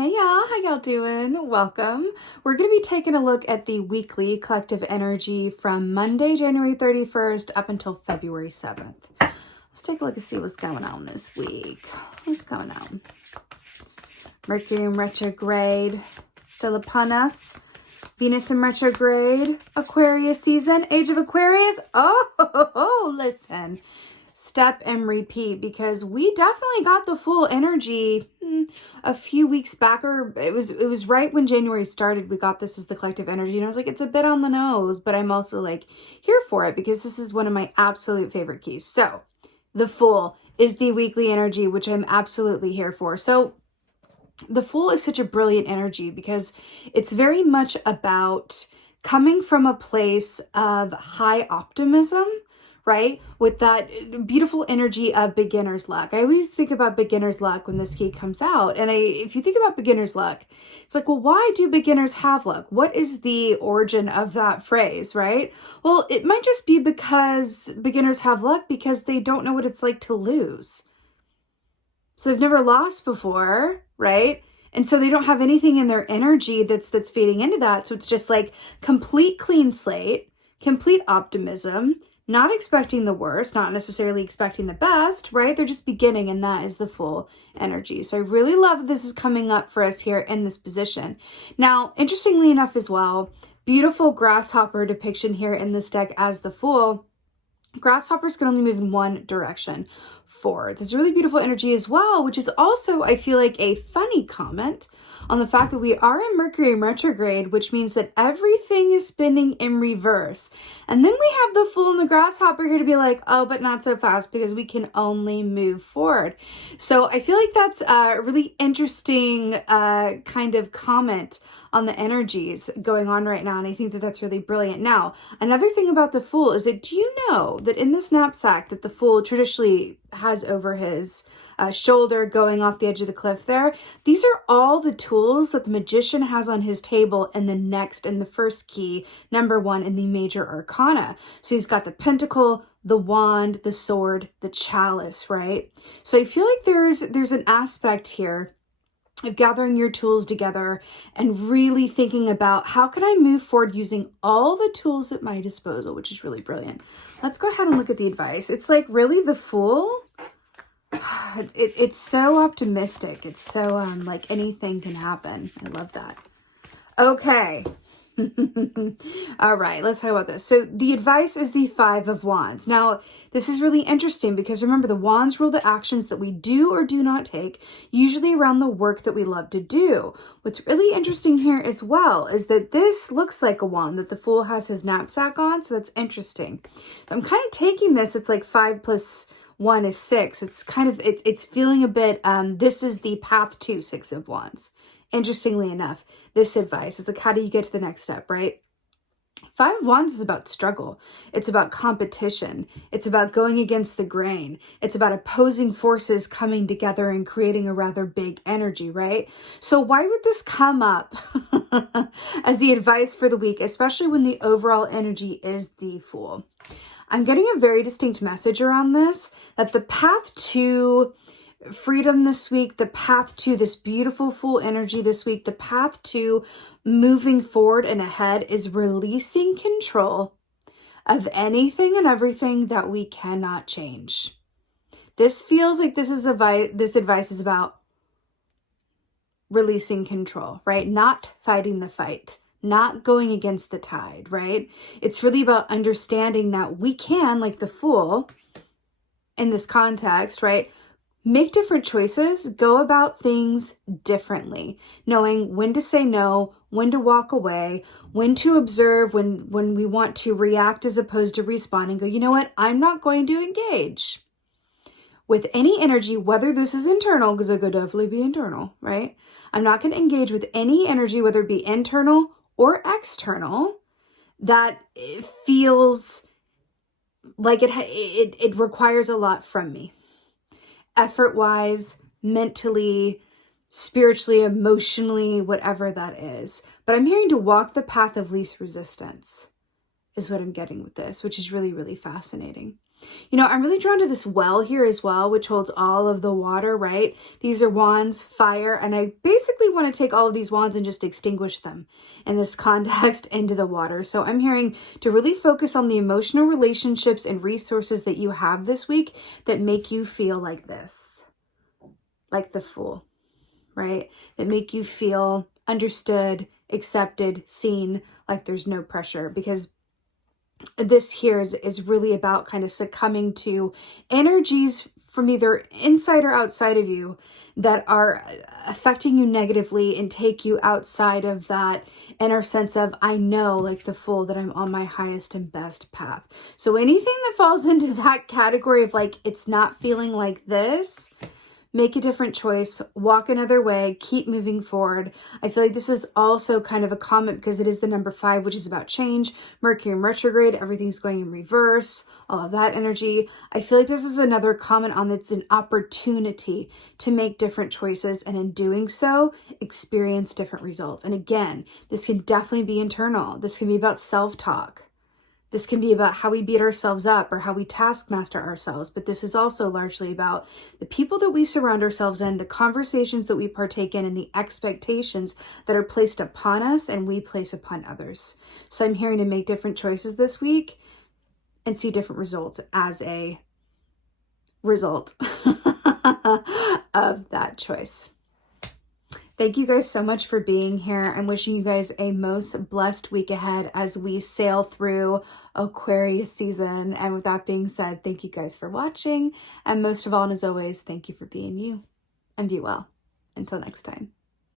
Hey y'all, how y'all doing? Welcome. We're going to be taking a look at the weekly collective energy from Monday, January 31st up until February 7th. Let's take a look and see what's going on this week. What's going on? Mercury in retrograde, still upon us. Venus in retrograde, Aquarius season, age of Aquarius. Oh, listen. Step and repeat, because we definitely got the full energy a few weeks back, or it was right when January started. We got this as the collective energy, and I was like, it's a bit on the nose, but I'm also like here for it because this is one of my absolute favorite keys. So the Fool is the weekly energy, which I'm absolutely here for. So the Fool is such a brilliant energy because it's very much about coming from a place of high optimism, right? With that beautiful energy of beginner's luck. I always think about beginner's luck when this key comes out. And if you think about beginner's luck, it's like, well, why do beginners have luck? What is the origin of that phrase, right? Well, it might just be because beginners have luck because they don't know what it's like to lose. So they've never lost before, right? And so they don't have anything in their energy that's feeding into that. So it's just like complete clean slate, complete optimism, not expecting the worst, not necessarily expecting the best, right? They're just beginning, and that is the Fool energy. So I really love that this is coming up for us here in this position. Now, interestingly enough as well, beautiful grasshopper depiction here in this deck as the Fool. Grasshoppers can only move in one direction, forward. There's really beautiful energy as well, which is also, I feel like, a funny comment on the fact that we are in Mercury in retrograde, which means that everything is spinning in reverse. And then we have the Fool and the Grasshopper here to be like, oh, but not so fast because we can only move forward. So I feel like that's a really interesting kind of comment on the energies going on right now. And I think that that's really brilliant. Now, another thing about the Fool is that, do you know that in this knapsack that the Fool traditionally has over his shoulder going off the edge of the cliff there, these are all the tools that the magician has on his table in the first key, number 1 in the major arcana. So he's got the pentacle, the wand, the sword, the chalice, right? So I feel like there's an aspect here of gathering your tools together and really thinking about how can I move forward using all the tools at my disposal, which is really brilliant. Let's go ahead and look at the advice. It's like really the Fool. It's so optimistic. It's so like anything can happen. I love that. Okay. All right, let's talk about this. So the advice is the 5 of Wands. Now, this is really interesting because remember, the wands rule the actions that we do or do not take, usually around the work that we love to do. What's really interesting here as well is that this looks like a wand that the Fool has his knapsack on, so that's interesting. So I'm kind of taking this, it's like 5 plus 1 is 6. It's kind of, it's feeling a bit, this is the path to 6 of Wands. Interestingly enough, this advice is like, how do you get to the next step, right? 5 of Wands is about struggle. It's about competition. It's about going against the grain. It's about opposing forces coming together and creating a rather big energy, right? So why would this come up as the advice for the week, especially when the overall energy is the Fool? I'm getting a very distinct message around this, that the path to freedom this week, the path to this beautiful Fool energy this week, the path to moving forward and ahead is releasing control of anything and everything that we cannot change. This feels like this advice is about releasing control, right? Not fighting the fight, not going against the tide, right? It's really about understanding that we can, like the Fool in this context, right? Make different choices, go about things differently, knowing when to say no, when to walk away, when to observe, when we want to react as opposed to respond and go, you know what, I'm not going to engage with any energy, whether this is internal, because it could definitely be internal, right? I'm not going to engage with any energy, whether it be internal or external, that feels like it requires a lot from me. Effort-wise, mentally, spiritually, emotionally, whatever that is. But I'm hearing to walk the path of least resistance is what I'm getting with this, which is really, really fascinating. You know, I'm really drawn to this well here as well, which holds all of the water, right? These are wands, fire, and I basically want to take all of these wands and just extinguish them in this context into the water. So I'm hearing to really focus on the emotional relationships and resources that you have this week that make you feel like this, like the Fool, right? That make you feel understood, accepted, seen, like there's no pressure, because this here is really about kind of succumbing to energies from either inside or outside of you that are affecting you negatively and take you outside of that inner sense of, I know, like the Fool, that I'm on my highest and best path. So anything that falls into that category of like, it's not feeling like this, make a different choice, walk another way, keep moving forward. I feel like this is also kind of a comment because it is the number 5, which is about change, Mercury in retrograde, everything's going in reverse, all of that energy. I feel like this is another comment on that's an opportunity to make different choices, and in doing so, experience different results. And again, this can definitely be internal. This can be about self-talk. This can be about how we beat ourselves up or how we taskmaster ourselves, but this is also largely about the people that we surround ourselves in, the conversations that we partake in, and the expectations that are placed upon us and we place upon others. So I'm hearing to make different choices this week and see different results as a result of that choice. Thank you guys so much for being here. I'm wishing you guys a most blessed week ahead as we sail through Aquarius season. And with that being said, thank you guys for watching. And most of all, and as always, thank you for being you. And be well. Until next time.